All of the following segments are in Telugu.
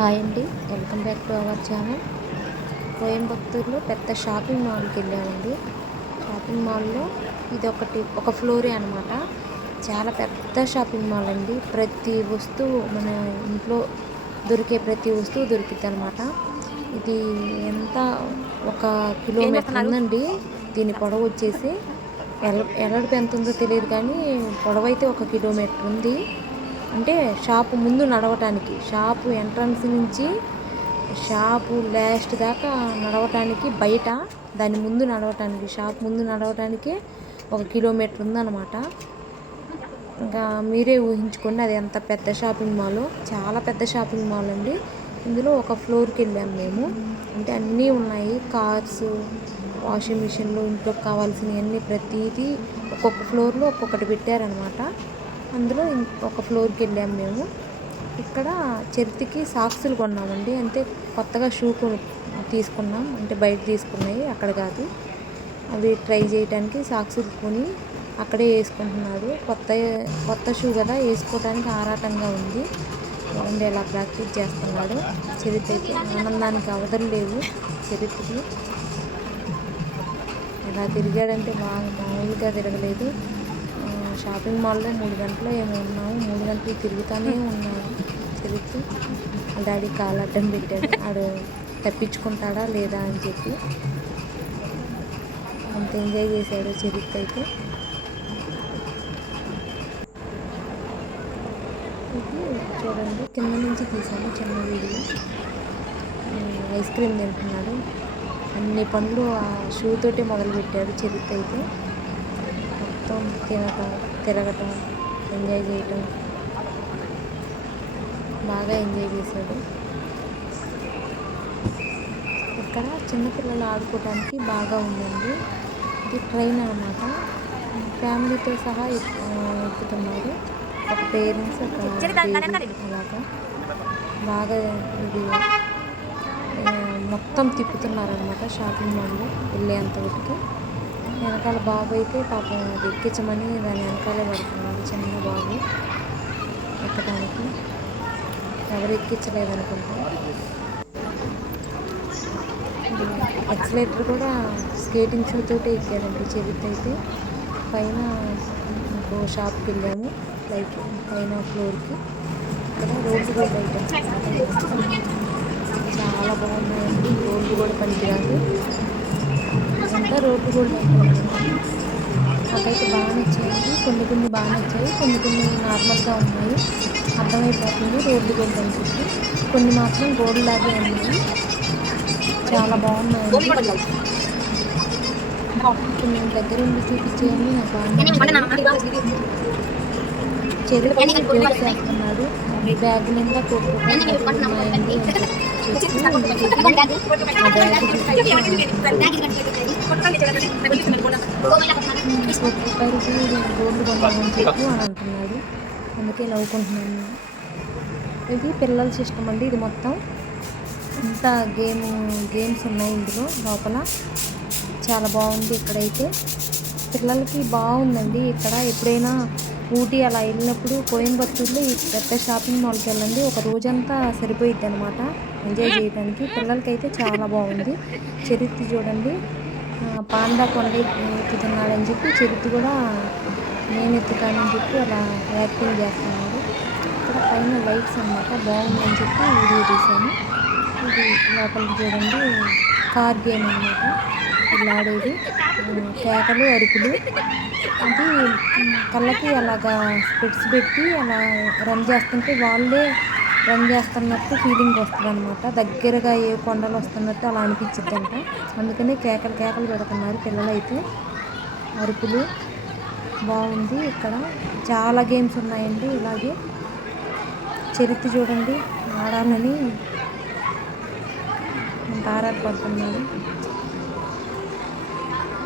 హాయ్ అండి, welcome back to our channel. కోయంబత్తూరులో పెద్ద షాపింగ్ మాల్కి వెళ్ళామండి. షాపింగ్ మాల్లో ఇది ఒక ఫ్లోరే అనమాట. చాలా పెద్ద షాపింగ్ మాల్ అండి. ప్రతి వస్తువు మన ఇంట్లో దొరికే ప్రతి వస్తువు దొరికిద్ది అనమాట. ఇది ఎంత ఒక కిలోమీటర్ ఉందండి. దీని పొడవు వచ్చేసి ఎల్లడిపు ఎంత ఉందో తెలియదు, కానీ పొడవు అయితే 1 కిలోమీటర్ ఉంది. అంటే షాపు ముందు నడవటానికి, షాపు ఎంట్రన్స్ నుంచి షాపు లాస్ట్ దాకా నడవటానికి, బయట దాని ముందు నడవటానికి, షాప్ ముందు నడవటానికి 1 కిలోమీటర్ ఉందన్నమాట. ఇంకా మీరే ఊహించుకోండి అది ఎంత పెద్ద షాపింగ్ మాల్. చాలా పెద్ద షాపింగ్ మాల్ అండి. ఇందులో ఒక ఫ్లోర్కి వెళ్ళాము మేము. అంటే అన్నీ ఉన్నాయి, కార్స్, వాషింగ్ మిషన్లు, ఇంట్లోకి కావాల్సినవి అన్నీ ప్రతిదీ ఒక్కొక్క ఫ్లోర్లో ఒక్కొక్కటి పెట్టారనమాట. అందులో ఒక ఫ్లోర్కి వెళ్ళాము మేము. ఇక్కడ చరిత్రకి సాక్సులు కొన్నామండి. అంటే కొత్తగా షూ తీసుకున్నాం, అంటే బయట తీసుకున్నాయి, అక్కడ కాదు. అవి ట్రై చేయడానికి సాక్సులు కొని అక్కడే వేసుకుంటున్నాడు. కొత్త షూ కదా, వేసుకోవడానికి ఆరాటంగా ఉంది. అండ్ ఇలా ప్రాక్టీస్ చేస్తున్నాడు. చరిత్ర అయితే ఆనందానికి అవధులు లేవు. చరిత్రకి ఇలా తిరిగాడంటే మామూలుగా తిరగలేదు. షాపింగ్ మాల్లో 3 గంటలు ఏమో ఉన్నాము. 3 గంటలు తిరుగుతూనే ఉన్నాడు చరిత్ర. డాడీ కాలు అడ్డం పెట్టాడు, ఆడు తప్పించుకుంటాడా లేదా అని చెప్పి. అంత ఎంజాయ్ చేశాడు చరిత్ర అయితే. ఇది చూడండి, కింద నుంచి తీసాను చిన్న వీడియో. ఐస్ క్రీమ్ తింటున్నాడు. అన్ని పనులు ఆ షూ తోటి మొదలుపెట్టాడు చరిత్ర అయితే. మొత్తం తిరగటం, ఎంజాయ్ చేయటం, బాగా ఎంజాయ్ చేశాడు. ఇక్కడ చిన్నపిల్లలు ఆడుకోవడానికి బాగా ఉందండి. ఇది ట్రైన్ అన్నమాట. ఫ్యామిలీతో సహా ఎక్కుతున్నారు. ఒక పేరెంట్స్, ఒక అలాగా బాగా ఇది మొత్తం తిప్పుతున్నారనమాట షాపింగ్ మాల్లో వెళ్ళేంతవరకు. వెనకాల బాబు అయితే పాపం అది ఎక్కించమని దాని వెనకాలే పడుతున్నాడు. చిన్న బాబు ఎక్కడానికి ఎవరు ఎక్కించలేదనుకుంటా. ఎక్సలేటర్ కూడా స్కేటింగ్ షూ తోటే ఎక్కాడండి చరిత్ర అయితే. పైన ఇంకో షాప్కి వెళ్ళాము, పైన ఫ్లోర్కి. ఇక్కడ రోడ్డు గోల్డ్ ఐటమ్స్ చాలా బాగున్నాయండి. రోడ్డు కూడా పనికిరాదు, అంతా రోడ్డు గోల్డ్ ఐటమ్స్. నాకైతే బాగా నచ్చాయండి. కొన్ని బాగా నచ్చాయి, కొన్ని నార్మల్గా ఉన్నాయి. అర్థమైపోతుంది రోడ్డు గోల్డ్ అని చెప్పి. కొన్ని మాత్రం గోల్డ్ లాగే ఉన్నాయి. చాలా బాగున్నాయండి. నేను దగ్గర ఉండి చూపించేయండి. నాకు బాగా చెరువు చేస్తున్నాడు. బ్యాగ్ నిండా ఉన్నాయండి అని రోడ్లు కొన్నామని చెప్పి అని అంటున్నాడు. అందుకే నవ్వుకుంటున్నాను. ఇది పిల్లల సిస్టమ్ అండి. ఇది మొత్తం ఇంత గేమ్స్ ఉన్నాయి ఇందులో లోపల. చాలా బాగుంది. ఇక్కడైతే పిల్లలకి బాగుందండి. ఇక్కడ ఎప్పుడైనా ఊటీ అలా వెళ్ళినప్పుడు కోయంబత్తూరులో ఈ పెద్ద షాపింగ్ మాల్కి వెళ్ళండి. ఒక రోజంతా సరిపోయిద్ది అనమాట ఎంజాయ్ చేయడానికి. పిల్లలకైతే చాలా బాగుంది. చరిత్ర చూడండి, పాండా కొండ ఎత్తుతున్నాడని చెప్పి చరిత్ర కూడా నేను ఎత్తుతానని చెప్పి అలా యాక్టింగ్ చేస్తున్నాడు. ఇక్కడ పైన లైట్స్ అనమాట, బాగుందని చెప్పి వీడియో తీశాను. ఇది లోపలికి చూడండి, కార్ గేమ్ అనమాట. ఇలా ఆడేది, కేకలు, అరుపులు. అది కళ్ళకి అలాగా స్పెట్స్ పెట్టి అలా రన్ చేస్తుంటే వాళ్ళే రన్ చేస్తున్నట్టు ఫీలింగ్ వస్తుంది అనమాట. దగ్గరగా ఏ కొండలు వస్తున్నట్టు అలా అనిపించింది అంట. అందుకనే కేకలు పెడుతున్నారు పిల్లలు అయితే, అరుపులు. బాగుంది. ఇక్కడ చాలా గేమ్స్ ఉన్నాయండి. ఇలాగే చరిత్ర చూడండి, ఆడాలని ఆరాటపడుతున్నాడు.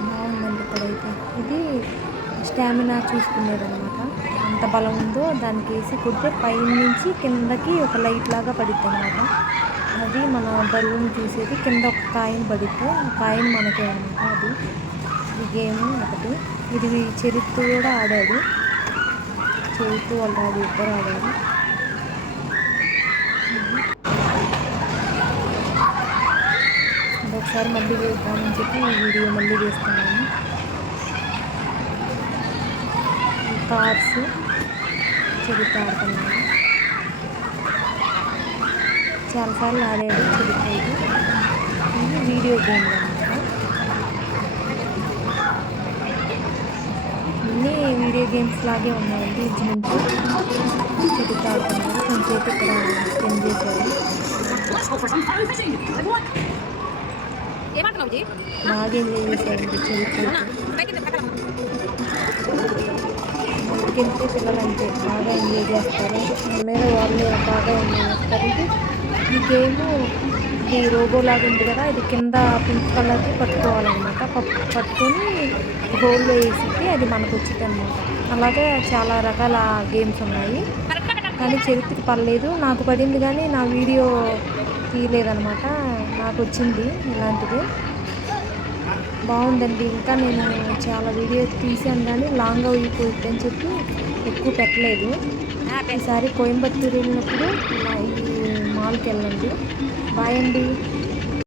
బాగుందండి ఇక్కడైతే. ఇది స్టామినా చూసుకునేది అనమాట. ఎంత బలం ఉందో దానికి వేసి కొడితే పైనుంచి కిందకి ఒక లైట్ లాగా పడిద్ది అనమాట. అది మన బరువును చూసేది. కింద ఒక కాయిన్ పడిద్ది, ఆ కాయిన్ మనకే అనమాట. అది ఈ గేమ్ ఒకటి. ఇది చరిత్ర కూడా ఆడాడు. చరిత్ర వాళ్ళు ఇద్దరు ఆడారు. ఒకసారి మళ్ళీ వేద్దామని చెప్పి ఈ వీడియో మళ్ళీ వేస్తున్నాను. కార్స్ చెరుకు ఆడుతున్నాను. చాలాసార్లు ఆడాడు చెరుకు. ఇది వీడియో గేమ్ అనమాట. అన్నీ వీడియో గేమ్స్ లాగే ఉన్నాయండి. ఇంచుమించు చెరుకు ఆడుతున్నారు. కొంచెంసేపు ఇక్కడ స్పెండ్ చేశారు. బాగా ఎంజాయ్ చేశారండి చెరుకు. ఊరికెళ్తే పిల్లలంటే బాగా ఎంజాయ్ చేస్తారు. మన మీద వాళ్ళే బాగా ఎంజాయ్ చేస్తారు. ఈ గేము ఇది రోబో లాగా ఉంది కదా, ఇది కింద పింక్ కలర్ది పట్టుకోవాలన్నమాట. పట్టుకొని హోల్లో వేసితే అది మనకు వచ్చింది అనమాట. అలాగే చాలా రకాల గేమ్స్ ఉన్నాయి, కానీ చరిత్రకి పడలేదు. నాకు పడింది కానీ నా వీడియో తీయలేదనమాట. నాకు వచ్చింది ఇలాంటిది. బాగుందండి. ఇంకా నేను చాలా వీడియోస్ తీసాను కానీ లాంగ్ అయిపోయింది అని చెప్పి ఎక్కువ పెట్టలేదు. ఈసారి కోయంబత్తూరు వెళ్ళినప్పుడు ఇలా ఈ మాల్కి వెళ్ళండి. బాయ్ అండి.